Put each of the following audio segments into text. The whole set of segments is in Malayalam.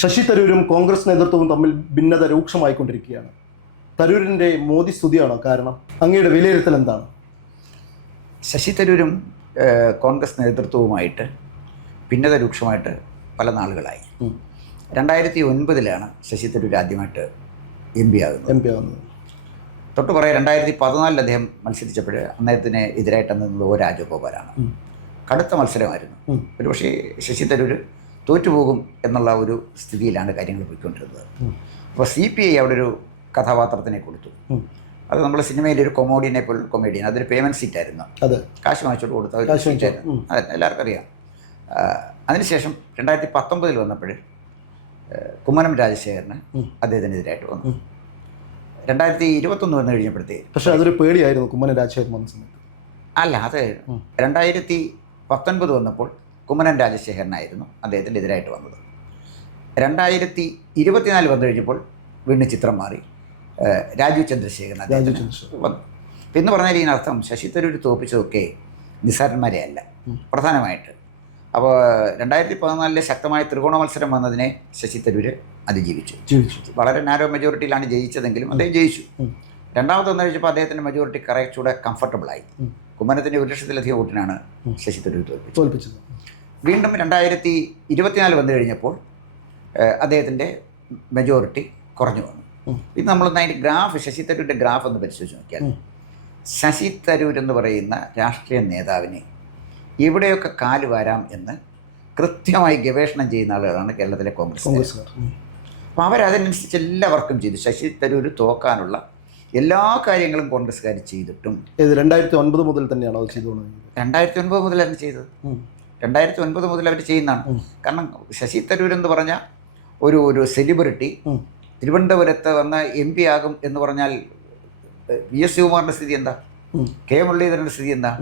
ശശി തരൂരും കോൺഗ്രസ് നേതൃത്വവും തമ്മിൽ ഭിന്നത രൂക്ഷമായിക്കൊണ്ടിരിക്കുകയാണ്. തരൂരിൻ്റെ മോദി സ്തുതിയാണോ കാരണം? അങ്ങയുടെ വിലയിരുത്തൽ എന്താണ്? ശശി തരൂരും കോൺഗ്രസ് നേതൃത്വവുമായിട്ട് ഭിന്നത രൂക്ഷമായിട്ട് പല നാളുകളായി. 2009 ശശി തരൂർ ആദ്യമായിട്ട് എം പി ആകുന്നത്. തൊട്ട് കുറേ 2014 അദ്ദേഹം മത്സരിച്ചപ്പോൾ അദ്ദേഹത്തിന് എതിരായിട്ട് നിന്നത് ഒ രാജഗോപാലാണ്. കടുത്ത മത്സരമായിരുന്നു. ഒരുപക്ഷേ ശശി തരൂർ തോറ്റുപോകും എന്നുള്ള ഒരു സ്ഥിതിയിലാണ് കാര്യങ്ങൾ പോയിക്കൊണ്ടിരുന്നത്. അപ്പോൾ CPI അവിടെ ഒരു കഥാപാത്രത്തിനെ കൊടുത്തു. അത് നമ്മൾ സിനിമയിൽ ഒരു കൊമേഡിയനെ പോലെ കൊമേഡിയൻ, അതൊരു പേയ്മെൻറ്റ് സീറ്റായിരുന്നു. കാശ് വാങ്ങിച്ചോട്ട് കൊടുത്ത ഒരു സീറ്റായിരുന്നു. അതെ, എല്ലാവർക്കും അറിയാം. അതിനുശേഷം 2019 വന്നപ്പോൾ കുമ്മനം രാജശേഖരന് അദ്ദേഹത്തിനെതിരായിട്ട് വന്നു. 2021 വന്നു കഴിഞ്ഞപ്പോഴത്തേക്ക് പക്ഷേ അതൊരു പേടിയായിരുന്നു കുമ്മനം രാജശേഖരൻ വന്ന സമയത്ത്. അല്ല, അത് 2019 വന്നപ്പോൾ കുമ്മനം രാജശേഖരനായിരുന്നു അദ്ദേഹത്തിൻ്റെ എതിരായിട്ട് വന്നത്. 2024 വന്നു കഴിഞ്ഞപ്പോൾ വീണ്ടും ചിത്രം മാറി രാജീവ് ചന്ദ്രശേഖരൻ വന്നു. എന്ന് പറഞ്ഞാൽ ഇതിനർത്ഥം ശശി തരൂർ തോപ്പിച്ചതൊക്കെ നിസ്സാരന്മാരെ അല്ല പ്രധാനമായിട്ട്. അപ്പോൾ 2014 ശക്തമായ ത്രികോണ മത്സരം വന്നതിനെ ശശി തരൂർ അതിജീവിച്ചു. വളരെ നാരോ മെജോറിറ്റിയിലാണ് ജയിച്ചതെങ്കിലും അദ്ദേഹം ജയിച്ചു. രണ്ടാമത് വന്നു കഴിഞ്ഞപ്പോൾ അദ്ദേഹത്തിൻ്റെ മെജോറിറ്റി കുറച്ചുകൂടെ കംഫർട്ടബിളായി. കുമ്മനത്തിൻ്റെ 1,00,000-ലധികം വോട്ടിനാണ് ശശി തരൂർ തോൽപ്പിച്ചത്. വീണ്ടും 2024 വന്നു കഴിഞ്ഞപ്പോൾ അദ്ദേഹത്തിൻ്റെ മെജോറിറ്റി കുറഞ്ഞു വന്നു. ഇത് നമ്മളൊന്ന് അതിൻ്റെ ഗ്രാഫ്, ശശി തരൂരിൻ്റെ ഗ്രാഫ് ഒന്ന് പരിശോധിച്ച് നോക്കിയാൽ ശശി തരൂർ എന്ന് പറയുന്ന രാഷ്ട്രീയ നേതാവിനെ എവിടെയൊക്കെ കാല് വാരാം എന്ന് കൃത്യമായി ഗവേഷണം ചെയ്യുന്ന ആളുകളാണ് കേരളത്തിലെ കോൺഗ്രസ്. അപ്പോൾ അവരതിനനുസരിച്ച് എല്ലാവർക്കും ചെയ്തു. ശശി തരൂർ തോക്കാനുള്ള എല്ലാ കാര്യങ്ങളും കോൺഗ്രസ്സുകാർ ചെയ്തിട്ടും 2009 മുതൽ തന്നെയാണോ അത് ചെയ്തു? 2009 മുതലാണ് ചെയ്തത്. 2009 മുതൽ അവർ ചെയ്യുന്നതാണ്. കാരണം ശശി തരൂർ എന്ന് പറഞ്ഞാൽ ഒരു സെലിബ്രിറ്റി തിരുവനന്തപുരത്ത് വന്ന് MP ആകും എന്ന് പറഞ്ഞാൽ VS ശിവകുമാറിൻ്റെ സ്ഥിതി എന്താ? K മുരളീധരൻ്റെ സ്ഥിതി എന്താ?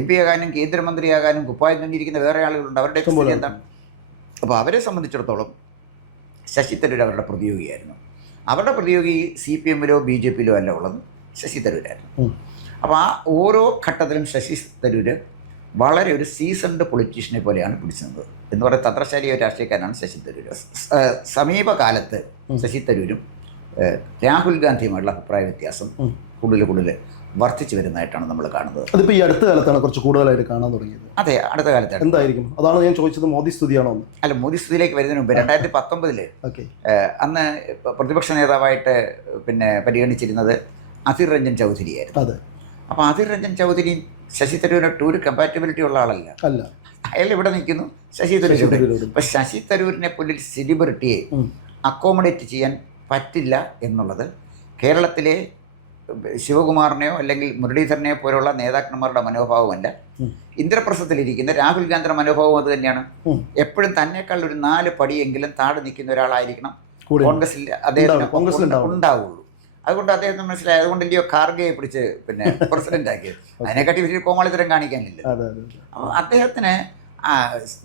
MP ആകാനും കേന്ദ്രമന്ത്രിയാകാനും കുപ്പായം തന്നിരിക്കുന്ന വേറെ ആളുകളുണ്ട്, അവരുടെ സ്ഥിതി എന്താണ്? അപ്പോൾ അവരെ സംബന്ധിച്ചിടത്തോളം ശശി തരൂർ അവരുടെ പ്രതിയോഗിയായിരുന്നു. അവരുടെ പ്രതിയോഗി CPM-ലോ BJP-ലോ അല്ല ഉള്ളത്, ശശി തരൂരായിരുന്നു. അപ്പോൾ ആ ഓരോ ഘട്ടത്തിലും ശശി തരൂർ വളരെ ഒരു സീസൺഡ് പൊളിറ്റീഷ്യനെ പോലെയാണ് പിടിച്ചിരുന്നത്. എന്ന് പറയുന്ന തന്ത്രശാലിയ രാഷ്ട്രീയക്കാരനാണ് ശശി തരൂർ. സമീപകാലത്ത് ശശി തരൂരും രാഹുൽ ഗാന്ധിയുമായുള്ള അഭിപ്രായ വ്യത്യാസം കൂടുതൽ വർദ്ധിച്ചു വരുന്നതായിട്ടാണ് നമ്മൾ കാണുന്നത്. അതിപ്പോൾ ഈ അടുത്ത കാലത്താണ് കുറച്ച് കൂടുതലായിട്ട് കാണാൻ തുടങ്ങിയത്. അതെ, അടുത്ത കാലത്താണ്. എന്തായിരിക്കും? അതാണ് ഞാൻ ചോദിച്ചത്, മോദി സ്തുതിയാണോ? അല്ല, മോദി സ്തുതിയിലേക്ക് വരുന്നതിന് മുമ്പ് 2019 അന്ന് പ്രതിപക്ഷ നേതാവായിട്ട് പരിഗണിച്ചിരുന്നത് അധിർ രഞ്ജൻ ചൗധരിയായിരുന്നു. അതെ. അപ്പോൾ അധിർ രഞ്ജൻ ചൗധരി ശശി തരൂരിനായിട്ട് ഒരു കമ്പാറ്റബിലിറ്റി ഉള്ള ആളല്ല. അയാൾ ഇവിടെ നിൽക്കുന്നു, ശശി തരൂർ. അപ്പം ശശി തരൂരിനെ പോലെ സെലിബ്രിറ്റിയെ അക്കോമഡേറ്റ് ചെയ്യാൻ പറ്റില്ല എന്നുള്ളത് കേരളത്തിലെ ശിവകുമാറിനെയോ അല്ലെങ്കിൽ മുരളീധരനെയോ പോലുള്ള നേതാക്കന്മാരുടെ മനോഭാവമല്ല. ഇന്ദ്രപ്രസ്ഥത്തിലിരിക്കുന്ന രാഹുൽ ഗാന്ധിയുടെ മനോഭാവം അത് തന്നെയാണ്. എപ്പോഴും തന്നെക്കാൾ ഒരു 4 പടിയെങ്കിലും താഴെ നിൽക്കുന്ന ഒരാളായിരിക്കണം കോൺഗ്രസിൽ അദ്ദേഹത്തിന് ഉണ്ടാവുള്ളൂ. അതുകൊണ്ട് അദ്ദേഹത്തിന് മനസ്സിലായി. അതുകൊണ്ടല്ലയോ ഖാർഗെയെ പിടിച്ച് പ്രസിഡന്റ് ആക്കിയത്. അതിനെക്കാട്ടി വലിയ കോമാളിത്തരം കാണിക്കാനില്ല. അപ്പോൾ അദ്ദേഹത്തിന്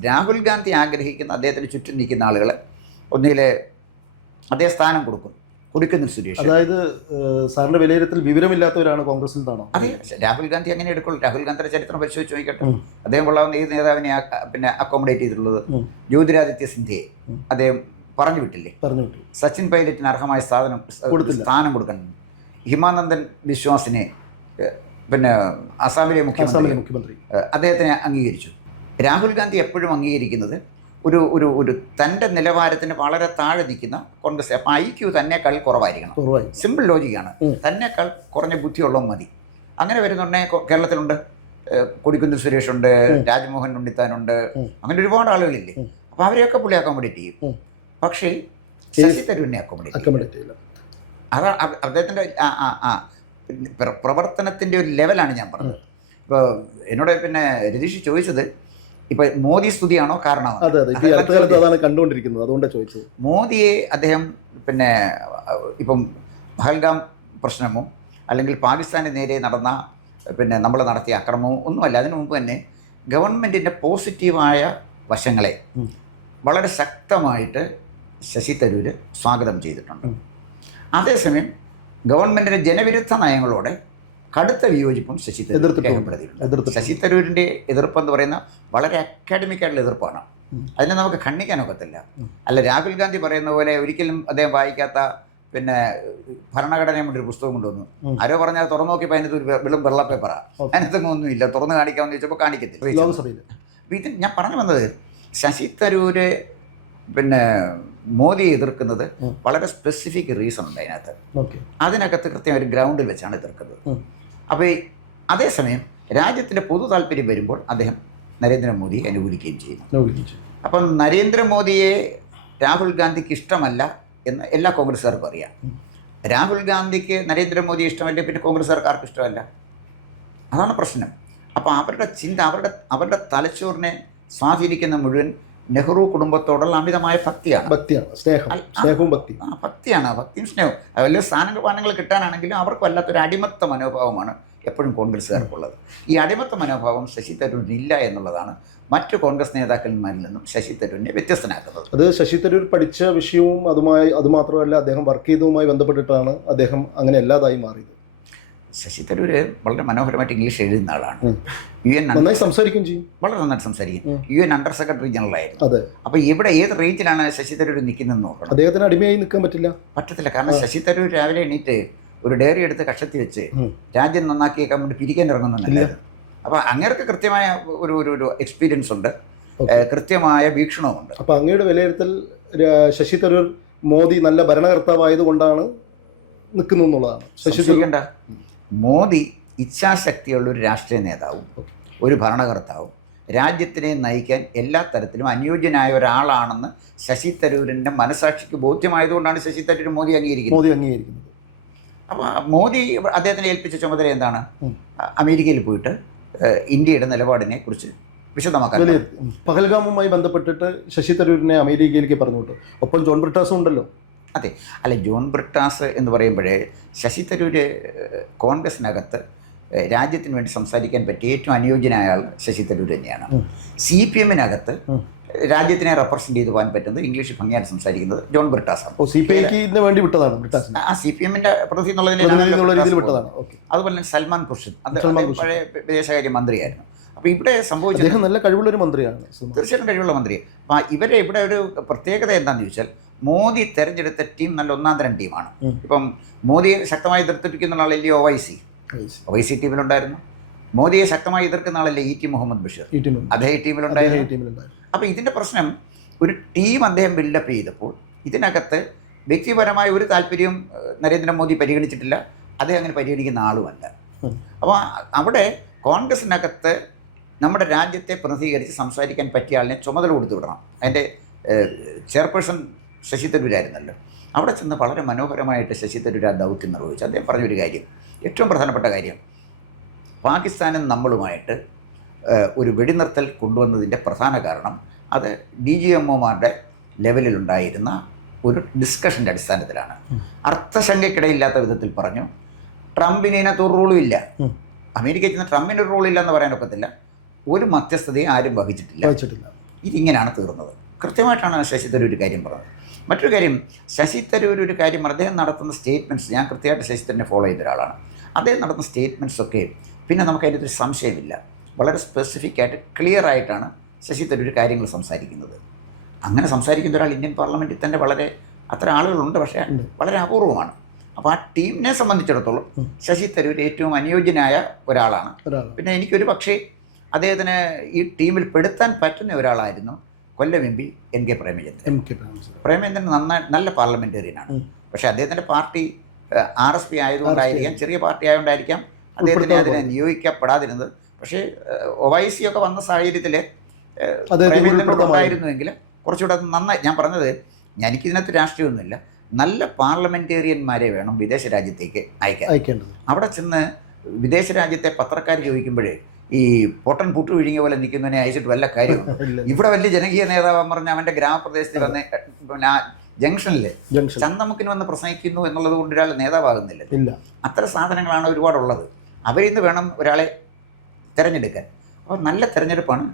രാഹുൽ ഗാന്ധി ആഗ്രഹിക്കുന്ന അദ്ദേഹത്തിന് ചുറ്റും നിൽക്കുന്ന ആളുകൾ ഒന്നുകിൽ അദ്ദേഹം സ്ഥാനം കൊടുക്കുന്ന സുരേഷ്. അതായത് സാറിന്റെ വിലയിരുത്തൽ വിവരമില്ലാത്തവരാണ് കോൺഗ്രസിൽ നിന്നാണോ? അതെ, രാഹുൽ ഗാന്ധി അങ്ങനെ എടുക്കുള്ളൂ. രാഹുൽ ഗാന്ധിയുടെ ചരിത്രം പരിശോധിച്ച് നോക്കട്ടെ. അദ്ദേഹം കൊള്ളാവുന്ന ഏത് നേതാവിനെ അക്കോമഡേറ്റ് ചെയ്തിട്ടുള്ളത്? ജ്യോതിരാദിത്യ സിന്ധ്യയെ അദ്ദേഹം പറഞ്ഞു വിട്ടില്ലേ? സച്ചിൻ പൈലറ്റിന് അർഹമായ സ്ഥാനം കൊടുക്കണം. ഹിമാനന്ദൻ ബിശ്വാസിനെ അസാമിലെ മുഖ്യമന്ത്രി അദ്ദേഹത്തിനെ അംഗീകരിച്ചു. രാഹുൽ ഗാന്ധി എപ്പോഴും അംഗീകരിക്കുന്നത് ഒരു തൻ്റെ നിലവാരത്തിന് വളരെ താഴെ നിൽക്കുന്ന കോൺഗ്രസ്. അപ്പം IQ തന്നെക്കാൾ കുറവായിരിക്കണം. സിമ്പിൾ ലോജിക്കാണ്. തന്നെക്കാൾ കുറഞ്ഞ ബുദ്ധിയുള്ളവൻ മതി. അങ്ങനെ വരുന്നുണ്ടെങ്കിൽ കേരളത്തിലുണ്ട്. കൊടിക്കുന്നിൽ സുരേഷുണ്ട്, രാജ്മോഹൻ ഉണ്ണിത്താനുണ്ട്, അങ്ങനെ ഒരുപാട് ആളുകളില്ലേ. അപ്പോൾ അവരെയൊക്കെ പുള്ളി അക്കോമഡേറ്റ് ചെയ്യും. പക്ഷേ ശശി തരൂരിനെ അക്കോമഡേറ്റ് ചെയ്യില്ല. അതാണ് അദ്ദേഹത്തിൻ്റെ പ്രവർത്തനത്തിൻ്റെ ഒരു ലെവലാണ് ഞാൻ പറഞ്ഞത്. ഇപ്പോൾ എന്നോട് രതീഷ് ചോദിച്ചത് ഇപ്പോൾ മോദി സ്തുതിയാണോ കാരണമാണ്? കണ്ടുകൊണ്ടിരിക്കുന്നത്, അതുകൊണ്ടാണ് ചോദിച്ചത്. മോദിയെ അദ്ദേഹം ഇപ്പം പഹൽഗാം പ്രശ്നമോ അല്ലെങ്കിൽ പാകിസ്ഥാന് നേരെ നടന്ന നമ്മൾ നടത്തിയ അക്രമമോ ഒന്നുമല്ല. അതിനു മുമ്പ് തന്നെ ഗവൺമെൻറ്റിൻ്റെ പോസിറ്റീവായ വശങ്ങളെ വളരെ ശക്തമായിട്ട് ശശി തരൂർ സ്വാഗതം ചെയ്തിട്ടുണ്ട്. അതേസമയം ഗവൺമെൻറ്റിൻ്റെ ജനവിരുദ്ധ നയങ്ങളോടെ കടുത്ത വിയോജിപ്പും ശശി തരൂർ രേഖപ്പെടുത്തിയിട്ടുണ്ട്. ശശി തരൂരിൻ്റെ എതിർപ്പെന്ന് പറയുന്ന വളരെ അക്കാഡമിക്കായിട്ടുള്ള എതിർപ്പാണ്. അതിനെ നമുക്ക് ഖണ്ഡിക്കാനൊക്കത്തില്ല. അല്ല, രാഹുൽ ഗാന്ധി പറയുന്ന പോലെ ഒരിക്കലും അദ്ദേഹം വായിക്കാത്ത പിന്നെ ഭരണഘടനയും ഒരു പുസ്തകം കൊണ്ടുവന്നു. ആരോ പറഞ്ഞാൽ തുറന്നു നോക്കിയപ്പോൾ അതിനകത്ത് ഒരു വെള്ളം വെള്ള പേപ്പറാണ്, അതിനകത്തൊന്നും ഒന്നുമില്ല, തുറന്ന് കാണിക്കാമെന്ന് ചോദിച്ചപ്പോൾ കാണിക്കത്തില്ല. ഇത് ഞാൻ പറഞ്ഞു വന്നത്, ശശി തരൂര് പിന്നെ മോദിയെ എതിർക്കുന്നത് വളരെ സ്പെസിഫിക് റീസൺ ഉണ്ട് അതിനകത്ത്. അതിനകത്ത് കൃത്യം ഒരു ഗ്രൗണ്ടിൽ വെച്ചാണ് എതിർക്കുന്നത്. അപ്പോൾ അതേസമയം രാജ്യത്തിൻ്റെ പൊതു താല്പര്യം വരുമ്പോൾ അദ്ദേഹം നരേന്ദ്രമോദിയെ അനുകൂലിക്കുകയും ചെയ്യുന്നു. അപ്പം നരേന്ദ്രമോദിയെ രാഹുൽ ഗാന്ധിക്ക് ഇഷ്ടമല്ല എന്ന് എല്ലാ കോൺഗ്രസ്സുകാർക്കും അറിയാം. രാഹുൽ ഗാന്ധിക്ക് നരേന്ദ്രമോദിയെ ഇഷ്ടമല്ല, പിന്നെ കോൺഗ്രസ്സുകാർക്ക് ഇഷ്ടമല്ല. അതാണ് പ്രശ്നം. അപ്പോൾ അവരുടെ ചിന്ത, അവരുടെ തലച്ചോറിനെ സ്വാധീനിക്കുന്ന മുഴുവൻ നെഹ്റു കുടുംബത്തോടുള്ള അമിതമായ ഭക്തിയാണ്. ഭക്തിയാണ്, ഭക്തിയും സ്നേഹവും. വലിയ സ്ഥാനമാനങ്ങൾ കിട്ടാനാണെങ്കിലും അവർക്ക് വല്ലാത്തൊരു അടിമത്ത മനോഭാവമാണ് എപ്പോഴും കോൺഗ്രസ്സുകാർക്കുള്ളത്. ഈ അടിമത്ത മനോഭാവം ശശി തരൂരിനില്ല എന്നുള്ളതാണ് മറ്റു കോൺഗ്രസ് നേതാക്കന്മാരിൽ നിന്നും ശശി തരൂരിനെ വ്യത്യസ്തനാക്കുന്നത്. അത് ശശി തരൂർ പഠിച്ച വിഷയവും അതുമാത്രമല്ല അദ്ദേഹം വർക്ക് ചെയ്തതുമായി ബന്ധപ്പെട്ടിട്ടാണ് അദ്ദേഹം അങ്ങനെ അല്ലാതായി മാറിയത്. ശശി തരൂര് വളരെ മനോഹരമായിട്ട് ഇംഗ്ലീഷ് എഴുതുന്ന ആളാണ്. നന്നായി സംസാരിക്കുകയും ചെയ്യും, വളരെ നന്നായിട്ട് സംസാരിക്കും. UN അണ്ടർ സെക്രട്ടറി ജനറൽ ആയിരുന്നു. അപ്പോൾ ഇവിടെ ഏത് റേഞ്ചിലാണ് ശശി തരൂർ നിൽക്കുന്നതെന്ന് നോക്കണം. അദ്ദേഹത്തിന് അടിമയായി നിൽക്കാൻ പറ്റത്തില്ല. കാരണം ശശി തരൂർ രാവിലെ എണീറ്റ് ഒരു ഡയറി എടുത്ത് കക്ഷത്തി വെച്ച് രാജ്യം നന്നാക്കിയേക്കാൻ വേണ്ടി പിരിക്കാൻ ഇറങ്ങുന്നുണ്ടല്ലോ. അപ്പോൾ അങ്ങേർക്ക് കൃത്യമായ ഒരു എക്സ്പീരിയൻസ് ഉണ്ട്, കൃത്യമായ വീക്ഷണവുമുണ്ട്. അപ്പോൾ അങ്ങയുടെ വിലയിരുത്തൽ ശശി തരൂർ മോദി നല്ല ഭരണകർത്താവായത് കൊണ്ടാണ് നിൽക്കുന്നു എന്നുള്ളതാണ്. ശശികണ്ട മോദി ഇച്ഛാശക്തിയുള്ള ഒരു രാഷ്ട്രീയ നേതാവും ഒരു ഭരണകർത്താവും രാജ്യത്തിനെ നയിക്കാൻ എല്ലാ തരത്തിലും അനുയോജ്യനായ ഒരാളാണെന്ന് ശശി തരൂരിൻ്റെ മനസാക്ഷിക്ക് ബോധ്യമായതുകൊണ്ടാണ് ശശി തരൂർ മോദി അംഗീകരിക്കുന്നത്. അപ്പോൾ മോദി അദ്ദേഹത്തിന് ഏൽപ്പിച്ച ചുമതല എന്താണ്? അമേരിക്കയിൽ പോയിട്ട് ഇന്ത്യയുടെ നിലപാടിനെ കുറിച്ച് വിശദമാക്കാൻ. പഹൽഗാമുമായി ബന്ധപ്പെട്ടിട്ട് ശശി തരൂരിനെ അമേരിക്കയിലേക്ക് പറഞ്ഞു വിട്ടു. ഒപ്പം ജോൺ ബ്രിട്ടാസും ഉണ്ടല്ലോ. അതെ, അല്ല, ജോൺ ബ്രിട്ടാസ് എന്ന് പറയുമ്പോഴേ ശശി തരൂര് കോൺഗ്രസിനകത്ത് രാജ്യത്തിന് വേണ്ടി സംസാരിക്കാൻ പറ്റിയ ഏറ്റവും അനുയോജ്യനായ ആൾ ശശി തരൂർ തന്നെയാണ്. CPM-നകത്ത് രാജ്യത്തിനെ റെപ്രസെന്റ് ചെയ്ത് പോകാൻ പറ്റുന്നത്, ഇംഗ്ലീഷ് ഭംഗിയായിട്ട് സംസാരിക്കുന്നത് ജോൺ ബ്രിട്ടാസാണ്. ആ CPM-ന്റെ പ്രതി എന്നുള്ളതിൽ. അതുപോലെ തന്നെ സൽമാൻ ഖുർഷിദ്, പഴയ വിദേശകാര്യ മന്ത്രിയായിരുന്നു. അപ്പോൾ ഇവിടെ സംഭവിച്ചത് നല്ല കഴിവുള്ള ഒരു മന്ത്രിയാണ്, തീർച്ചയായിട്ടും കഴിവുള്ള മന്ത്രി. അപ്പോൾ ഇവിടെ ഒരു പ്രത്യേകത എന്താണെന്ന് ചോദിച്ചാൽ, മോദി തെരഞ്ഞെടുത്ത ടീം നല്ല ഒന്നാന്തരം ടീമാണ്. ഇപ്പം മോദിയെ ശക്തമായി എതിർത്തിരിക്കുന്ന ആളല്ലേ ഒവൈസി ടീമിലുണ്ടായിരുന്നു. മോദിയെ ശക്തമായി എതിർക്കുന്ന ആളല്ലേ E.T. മുഹമ്മദ് ബഷീർ, അതേ ടീമിലുണ്ടായിരുന്നു. അപ്പോൾ ഇതിൻ്റെ പ്രശ്നം, ഒരു ടീം അദ്ദേഹം ബിൽഡപ്പ് ചെയ്തപ്പോൾ ഇതിനകത്ത് വ്യക്തിപരമായ ഒരു താല്പര്യവും നരേന്ദ്രമോദി പരിഗണിച്ചിട്ടില്ല, അദ്ദേഹം അങ്ങനെ പരിഗണിക്കുന്ന ആളുമല്ല. അപ്പോൾ അവിടെ കോൺഗ്രസിനകത്ത് നമ്മുടെ രാജ്യത്തെ പ്രതിനിധീകരിച്ച് സംസാരിക്കാൻ പറ്റിയ ആളിനെ ചുമതല കൊടുത്തു വിടണം. അതിൻ്റെ ചെയർപേഴ്സൺ ശശി തരൂരായിരുന്നല്ലോ. അവിടെ ചെന്ന് വളരെ മനോഹരമായിട്ട് ശശി തരൂർ ആ ദൗത്യം നിർവഹിച്ചു. അദ്ദേഹം പറഞ്ഞൊരു കാര്യം, ഏറ്റവും പ്രധാനപ്പെട്ട കാര്യം, പാകിസ്ഥാനും നമ്മളുമായിട്ട് ഒരു വെടിനിർത്തൽ കൊണ്ടുവന്നതിൻ്റെ പ്രധാന കാരണം അത് DGMOമാരുടെ ലെവലിലുണ്ടായിരുന്ന ഒരു ഡിസ്കഷൻ്റെ അടിസ്ഥാനത്തിലാണ്. അർത്ഥശങ്കയ്ക്കിടയില്ലാത്ത വിധത്തിൽ പറഞ്ഞു, ട്രംപിന് ഇതിനകത്ത് ഒരു റോളും ഇല്ല. അമേരിക്കയിൽ ചെന്ന് ട്രംപിന് ഒരു റോളില്ല എന്ന് പറയാനൊക്കത്തില്ല. ഒരു മധ്യസ്ഥതയും ആരും വഹിച്ചിട്ടില്ല. ഇതിങ്ങനെയാണ് തീർന്നത്. കൃത്യമായിട്ടാണ് ശശി തരൂർ ഒരു കാര്യം പറഞ്ഞത്. മറ്റൊരു കാര്യം, ശശി തരൂർ ഒരു കാര്യം, അദ്ദേഹം നടത്തുന്ന സ്റ്റേറ്റ്മെൻറ്റ്സ്, ഞാൻ കൃത്യമായിട്ട് ശശി തരൂരിനെ ഫോളോ ചെയ്ത ഒരാളാണ്. അദ്ദേഹം നടത്തുന്ന സ്റ്റേറ്റ്മെൻറ്റ്സൊക്കെ പിന്നെ നമുക്ക് അതിനകത്തൊരു സംശയമില്ല, വളരെ സ്പെസിഫിക്കായിട്ട് ക്ലിയർ ആയിട്ടാണ് ശശി തരൂർ കാര്യങ്ങൾ സംസാരിക്കുന്നത്. അങ്ങനെ സംസാരിക്കുന്ന ഒരാൾ ഇന്ത്യൻ പാർലമെൻറ്റിൽ തന്നെ അത്ര ആളുകളുണ്ട്, പക്ഷേ വളരെ അപൂർവമാണ്. അപ്പോൾ ആ ടീമിനെ സംബന്ധിച്ചിടത്തോളം ശശി തരൂർ ഏറ്റവും അനുയോജ്യനായ ഒരാളാണ്. പിന്നെ എനിക്കൊരു പക്ഷേ അദ്ദേഹത്തിന് ഈ ടീമിൽ പെടുത്താൻ പറ്റുന്ന ഒരാളായിരുന്നു കൊല്ലം MP NK പ്രേമചന്ദ്രൻ. നല്ല പാർലമെൻറ്റേറിയനാണ്. പക്ഷേ അദ്ദേഹത്തിൻ്റെ പാർട്ടി RSP ആയതുകൊണ്ടായിരിക്കാം, ചെറിയ പാർട്ടി ആയതുകൊണ്ടായിരിക്കാം അദ്ദേഹത്തിന് അതിനെ നിയോഗിക്കപ്പെടാതിരുന്നത്. പക്ഷേ OIC ഒക്കെ വന്ന സാഹചര്യത്തിൽ പ്രേമചന്ദ്രൻ ഉണ്ടായിരുന്നുവെങ്കിൽ കുറച്ചുകൂടെ നന്നായി. ഞാൻ പറഞ്ഞത്, എനിക്കിതിനകത്ത് രാഷ്ട്രീയമൊന്നുമില്ല, നല്ല പാർലമെൻറ്റേറിയന്മാരെ വേണം വിദേശ രാജ്യത്തേക്ക് അയക്കേണ്ടത്. അവിടെ ചെന്ന് വിദേശ രാജ്യത്തെ പത്രക്കാർ ചോദിക്കുമ്പോഴേ ഈ പൊട്ടൻ പുട്ടു വിഴുങ്ങിയ പോലെ നിൽക്കുന്നതിനെ അയച്ചിട്ട് വല്ല കാര്യമാണ്. ഇവിടെ വലിയ ജനകീയ നേതാവെന്ന് പറഞ്ഞാൽ അവൻ്റെ ഗ്രാമപ്രദേശത്തിൽ വന്ന് പിന്നെ ജംഗ്ഷനിൽ ചന്തമുക്കിന് വന്ന് പ്രസംഗിക്കുന്നു എന്നുള്ളത് കൊണ്ട് ഒരാൾ നേതാവാകുന്നില്ല. അത്തരം സാധനങ്ങളാണ് ഒരുപാടുള്ളത്. അവരിൽ നിന്ന് വേണം ഒരാളെ തിരഞ്ഞെടുക്കാൻ. അപ്പോൾ നല്ല തിരഞ്ഞെടുപ്പാണ്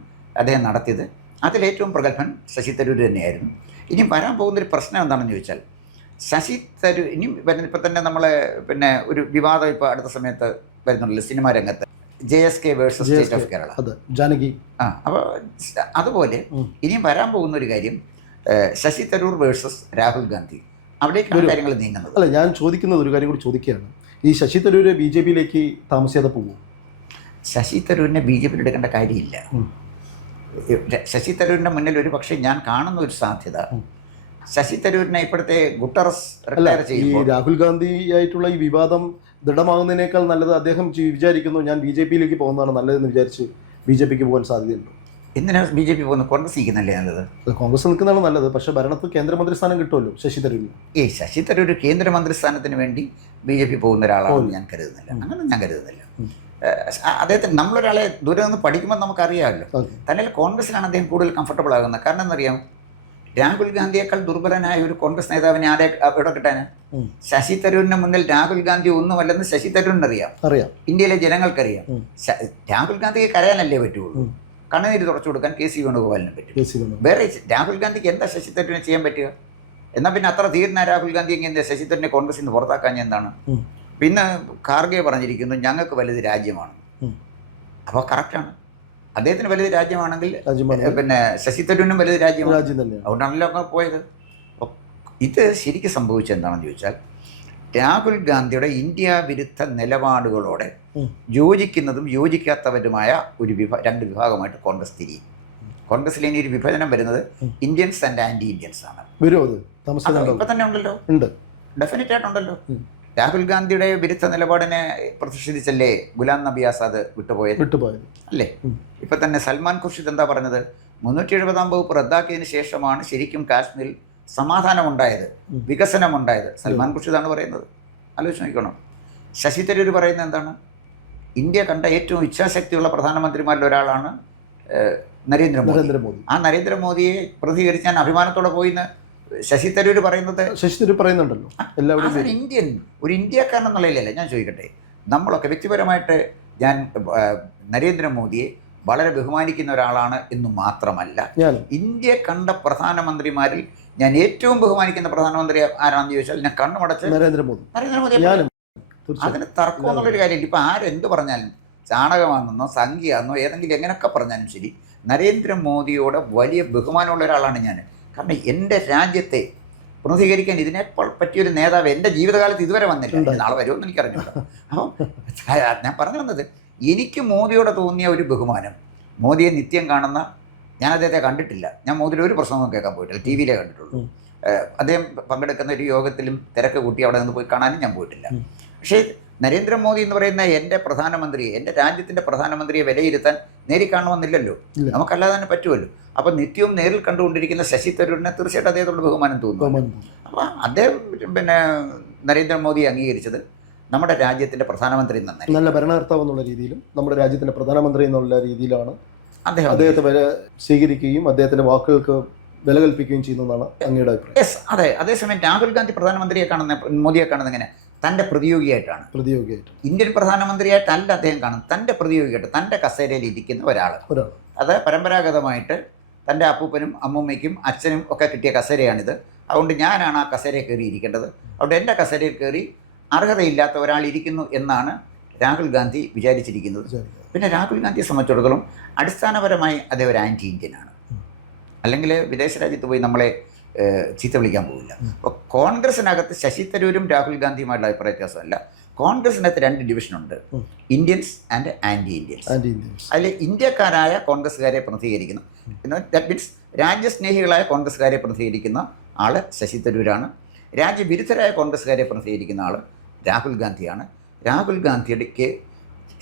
അദ്ദേഹം നടത്തിയത്. അതിലേറ്റവും പ്രഗത്ഭൻ ശശി തരൂർ തന്നെയായിരുന്നു. ഇനി വരാൻ പോകുന്നൊരു പ്രശ്നം എന്താണെന്ന് ചോദിച്ചാൽ, ശശി തരൂർ ഇനിയും ഇപ്പം തന്നെ നമ്മളെ പിന്നെ ഒരു വിവാദം ഇപ്പോൾ അടുത്ത സമയത്ത് വരുന്നുണ്ടല്ലോ സിനിമാ രംഗത്ത്. JSK versus state of Kerala. അതെ, ജാനകി. അപ്പോൾ അതുപോലെ ഇനിയും വരാൻ പോകുന്ന ഒരു കാര്യം ശശി തരൂർ വേഴ്സസ് രാഹുൽ ഗാന്ധി, അവിടേക്കാണ് കാര്യങ്ങൾ നീങ്ങുന്നത്. അല്ല, ഞാൻ ചോദിക്കുന്നത് ഒരു കാര്യം കൂടി ചോദിക്കുകയാണ്. ഈ ശശി തരൂര് BJP-യിലേക്ക് താമസിയാതെ പോകും? ശശി തരൂരിനെ BJP എടുക്കേണ്ട കാര്യമില്ല. ശശി തരൂരിൻ്റെ മുന്നിൽ ഒരു പക്ഷേ ഞാൻ കാണുന്ന ഒരു സാധ്യത, ശശി തരൂരിനെ ഇപ്പോഴത്തെ ഗുട്ടറസ് റിട്ടയർ ഈ ചെയ്യുമ്പോൾ രാഹുൽ ഗാന്ധിയായിട്ടുള്ള ഈ വിവാദം ദൃഢമാകുന്നതിനേക്കാൾ നല്ലത് അദ്ദേഹം വിചാരിക്കുന്നു ഞാൻ BJP-യിലേക്ക് പോകുന്നതാണ് നല്ലതെന്ന് വിചാരിച്ച് BJP-ക്ക് പോകാൻ സാധ്യതയുണ്ട്. എന്തിനാണ് BJP പോകുന്നത്? കോൺഗ്രസ് നിൽക്കുന്നല്ലേ നല്ലത്? കോൺഗ്രസ് നിൽക്കുന്നതാണ് നല്ലത്. പക്ഷേ ഭരണത്തിൽ കേന്ദ്രമന്ത്രി സ്ഥാനം കിട്ടുമല്ലോ ശശി തരൂരിന്. ശശി തരൂർ കേന്ദ്രമന്ത്രി സ്ഥാനത്തിന് വേണ്ടി BJP പോകുന്ന ഒരാളാണെന്ന് ഞാൻ കരുതുന്നില്ല. അങ്ങനെ ഞാൻ കരുതുന്നില്ല. അദ്ദേഹത്തിന് നമ്മളൊരാളെ ദൂരെ നിന്ന് പഠിക്കുമ്പോൾ നമുക്കറിയാമല്ലോ. തന്നെ കോൺഗ്രസിലാണ് അദ്ദേഹം കൂടുതൽ കംഫർട്ടബിൾ ആകുന്നത്. കാരണം എന്നറിയാം, രാഹുൽ ഗാന്ധിയേക്കാൾ ദുർബലനായ ഒരു കോൺഗ്രസ് നേതാവിനെ ആരെ എവിടെ കിട്ടാന്? ശശി തരൂരിന് മുന്നിൽ രാഹുൽ ഗാന്ധി ഒന്നുമല്ലെന്ന് ശശി തരൂരിനറിയാം, ഇന്ത്യയിലെ ജനങ്ങൾക്കറിയാം. രാഹുൽ ഗാന്ധിക്ക് കരയാനല്ലേ പറ്റുള്ളൂ, കണ്ണുനീര് തുടച്ചു കൊടുക്കാൻ KC വേണുഗോപാലിന് പറ്റും. വേറെ രാഹുൽ ഗാന്ധിക്ക് എന്താ ശശി തരൂരിനെ ചെയ്യാൻ പറ്റുക? എന്നാൽ പിന്നെ അത്ര ധീരനായ രാഹുൽ ഗാന്ധി എങ്ങനെ ശശി തരൂരിനെ കോൺഗ്രസിൽ നിന്ന് പുറത്താക്കാൻ എന്താണ്? പിന്നെ ഖാർഗെ പറഞ്ഞിരിക്കുന്നു ഞങ്ങൾക്ക് വലുത് രാജ്യമാണ്. അപ്പോൾ കറക്റ്റാണ്. അദ്ദേഹത്തിന് വലുത് രാജ്യമാണെങ്കിൽ പിന്നെ ശശി തരൂരിനും വലുത് രാജ്യമാണ്. അതുകൊണ്ടാണല്ലോ ഒക്കെ പോയത്. ഇത് ശരിക്കും സംഭവിച്ചത് എന്താണെന്ന് ചോദിച്ചാൽ, രാഹുൽ ഗാന്ധിയുടെ ഇന്ത്യ വിരുദ്ധ നിലപാടുകളോടെ യോജിക്കുന്നതും യോജിക്കാത്തവരുമായ രണ്ട് വിഭാഗമായിട്ട് കോൺഗ്രസ് തിരിയും. കോൺഗ്രസിൽ ഇനി ഒരു വിഭജനം വരുന്നത് ഇന്ത്യൻസ് ആൻഡ് ആന്റി ഇന്ത്യൻസ് ആണ്. ഇപ്പൊ തന്നെ ഉണ്ടല്ലോ, ഡെഫിനറ്റ് ആയിട്ടുണ്ടല്ലോ. രാഹുൽ ഗാന്ധിയുടെ വിരുദ്ധ നിലപാടിനെ പ്രതിഷേധിച്ചല്ലേ ഗുലാം നബി ആസാദ് വിട്ടുപോയത് അല്ലേ? ഇപ്പൊ തന്നെ സൽമാൻ ഖുർഷിദ് എന്താ പറഞ്ഞത്? 370-ാം വകുപ്പ് റദ്ദാക്കിയതിന് ശേഷമാണ് ശരിക്കും കാശ്മീരിൽ സമാധാനമുണ്ടായത്, വികസനമുണ്ടായത്. സൽമാൻ ഖുർഷിദാണ് പറയുന്നത്. ആലോചിച്ച് നോക്കണം. ശശി തരൂർ പറയുന്നത് എന്താണ്? ഇന്ത്യ കണ്ട ഏറ്റവും ഇച്ഛാശക്തിയുള്ള പ്രധാനമന്ത്രിമാരിൽ ഒരാളാണ് നരേന്ദ്രമോദി. ആ നരേന്ദ്രമോദിയെ പ്രതികരിച്ച് ഞാൻ അഭിമാനത്തോടെ പോയിന്ന് ശശി തരൂർ പറയുന്നുണ്ടല്ലോ. ഇന്ത്യൻ ഒരു ഇന്ത്യക്കാരൻ എന്നുള്ളതിലല്ല ഞാൻ ചോദിക്കട്ടെ. നമ്മളൊക്കെ വ്യക്തിപരമായിട്ട് ഞാൻ നരേന്ദ്രമോദിയെ വളരെ ബഹുമാനിക്കുന്ന ഒരാളാണ് എന്ന് മാത്രമല്ല, ഇന്ത്യ കണ്ട പ്രധാനമന്ത്രിമാരിൽ ഞാൻ ഏറ്റവും ബഹുമാനിക്കുന്ന പ്രധാനമന്ത്രി ആരാണെന്ന് ചോദിച്ചാൽ ഞാൻ കണ്ണുമടച്ച് നരേന്ദ്രമോദി. അതിന് തർക്കം എന്നുള്ളൊരു കാര്യമില്ല. ഇപ്പം ആരെന്ത് പറഞ്ഞാലും, ചാണകമാണെന്നോ സംഖ്യയാണെന്നോ ഏതെങ്കിലും എങ്ങനെയൊക്കെ പറഞ്ഞാലും ശരി, നരേന്ദ്രമോദിയോട് വലിയ ബഹുമാനമുള്ള ഒരാളാണ് ഞാൻ. കാരണം എൻ്റെ രാജ്യത്തെ പ്രതികരിക്കാൻ ഇതിനേക്കാൾ പറ്റിയൊരു നേതാവ് എൻ്റെ ജീവിതകാലത്ത് ഇതുവരെ വന്നില്ല. നാളെ വരുമെന്ന് എനിക്കറിഞ്ഞില്ല. അപ്പം ഞാൻ പറഞ്ഞു വന്നത്, എനിക്ക് മോദിയോട് തോന്നിയ ഒരു ബഹുമാനം, മോദിയെ നിത്യം കാണുന്ന, ഞാൻ അദ്ദേഹത്തെ കണ്ടിട്ടില്ല. ഞാൻ മോദിയുടെ ഒരു പ്രസംഗവും കേൾക്കാൻ പോയിട്ടില്ല, TV-യിലേ കണ്ടിട്ടുള്ളൂ. അദ്ദേഹം പങ്കെടുക്കുന്ന ഒരു യോഗത്തിലും തിരക്ക് കൂട്ടി അവിടെ നിന്ന് പോയി കാണാനും ഞാൻ പോയിട്ടില്ല. പക്ഷേ നരേന്ദ്രമോദി എന്ന് പറയുന്ന എൻ്റെ പ്രധാനമന്ത്രിയെ, എൻ്റെ രാജ്യത്തിൻ്റെ പ്രധാനമന്ത്രിയെ വിലയിരുത്താൻ നേരിൽ കാണണമെന്നില്ലല്ലോ, നമുക്കല്ലാതെ തന്നെ പറ്റുമല്ലോ. അപ്പോൾ നിത്യവും നേരിൽ കണ്ടുകൊണ്ടിരിക്കുന്ന ശശി തരൂരിനെ തീർച്ചയായിട്ടും അദ്ദേഹത്തോട് ബഹുമാനം തോന്നുന്നു. അപ്പോൾ അദ്ദേഹം പിന്നെ നരേന്ദ്രമോദിയെ അംഗീകരിച്ചത് നമ്മുടെ രാജ്യത്തിൻ്റെ പ്രധാനമന്ത്രി നന്നായി, നല്ല ഭരണകർത്താവ് എന്നുള്ള രീതിയിലും നമ്മുടെ രാജ്യത്തിൻ്റെ പ്രധാനമന്ത്രി എന്നുള്ള രീതിയിലാണ് അദ്ദേഹത്തെ വില സ്വീകരിക്കുകയും അദ്ദേഹത്തിൻ്റെ വാക്കുകൾക്ക് വില കൽപ്പിക്കുകയും ചെയ്യുന്നതാണ് അങ്ങയുടെ അഭിപ്രായം. യെസ്, അതെ. അതേസമയം രാഹുൽ ഗാന്ധി പ്രധാനമന്ത്രിയെ കാണുന്ന, മോദിയെ കാണുന്നത് എങ്ങനെ? തൻ്റെ പ്രതിയോഗിയായിട്ടാണ്. ഇന്ത്യൻ പ്രധാനമന്ത്രിയായിട്ടല്ല അദ്ദേഹം കാണുന്നത്, തൻ്റെ പ്രതിയോഗിയായിട്ട്, തൻ്റെ കസേരയിൽ ഇരിക്കുന്ന ഒരാൾ. അത് പരമ്പരാഗതമായിട്ട് തൻ്റെ അപ്പൂപ്പനും അമ്മൂമ്മയ്ക്കും അച്ഛനും ഒക്കെ കിട്ടിയ കസേരയാണിത്. അതുകൊണ്ട് ഞാനാണ് ആ കസേരയിൽ കയറി ഇരിക്കേണ്ടത്. അതുകൊണ്ട് എൻ്റെ കസേരയിൽ കയറി അർഹതയില്ലാത്ത ഒരാൾ ഇരിക്കുന്നു എന്നാണ് രാഹുൽ ഗാന്ധി വിചാരിച്ചിരിക്കുന്നത്. പിന്നെ രാഹുൽ ഗാന്ധിയെ സംബന്ധിച്ചിടത്തോളം അടിസ്ഥാനപരമായി അദ്ദേഹം ഒരു ആൻറ്റി ഇന്ത്യനാണ്. അല്ലെങ്കിൽ വിദേശ രാജ്യത്ത് പോയി നമ്മളെ ചീത്ത വിളിക്കാൻ പോവില്ല. അപ്പോൾ കോൺഗ്രസിനകത്ത് ശശി തരൂരും രാഹുൽ ഗാന്ധിയുമായിട്ടുള്ള അഭിപ്രായ വ്യത്യാസമല്ല. കോൺഗ്രസിനകത്ത് 2 ഡിവിഷനുണ്ട്, ഇന്ത്യൻസ് ആൻഡ് ആൻറ്റി ഇന്ത്യൻസ്. അതിൽ ഇന്ത്യക്കാരായ കോൺഗ്രസ്സുകാരെ പ്രതികരിക്കുന്ന, ദാറ്റ് മീൻസ് രാജ്യസ്നേഹികളായ കോൺഗ്രസ്സുകാരെ പ്രതികരിക്കുന്ന ആൾ ശശി തരൂരാണ്. രാജ്യവിരുദ്ധരായ കോൺഗ്രസ്സുകാരെ പ്രതികരിക്കുന്ന ആൾ രാഹുൽ ഗാന്ധിയാണ്. രാഹുൽ ഗാന്ധിക്ക്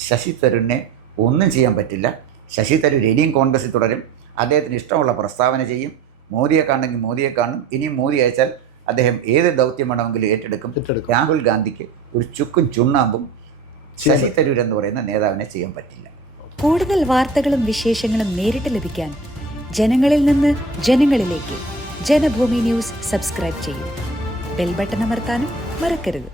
ശശി തരൂരിനെ ഒന്നും ചെയ്യാൻ പറ്റില്ല. ശശി തരൂർ ഇനിയും കോൺഗ്രസ്സിൽ തുടരും. അദ്ദേഹത്തിന് ഇഷ്ടമുള്ള പ്രസ്താവന ചെയ്യും. മോദിയെ കാണണമെങ്കിൽ മോദിയെ കാണും. ഇനിയും മോദി അയച്ചാൽ അദ്ദേഹം ഏത് ദൗത്യം വേണമെങ്കിലും ഏറ്റെടുക്കും. രാഹുൽ ഗാന്ധിക്ക് ഒരു ചുക്കും ചുണ്ണാമ്പും ശശി തരൂർ എന്ന് പറയുന്ന നേതാവിനെ ചെയ്യാൻ പറ്റില്ല. കൂടുതൽ വാർത്തകളും വിശേഷങ്ങളും നേരിട്ട് ലഭിക്കാൻ ജനങ്ങളിൽ നിന്ന് ജനങ്ങളിലേക്ക് ജനഭൂമി ന്യൂസ് സബ്സ്ക്രൈബ് ചെയ്യൂ. ബെൽ ബട്ടൺ അമർത്താനും മറക്കരുത്.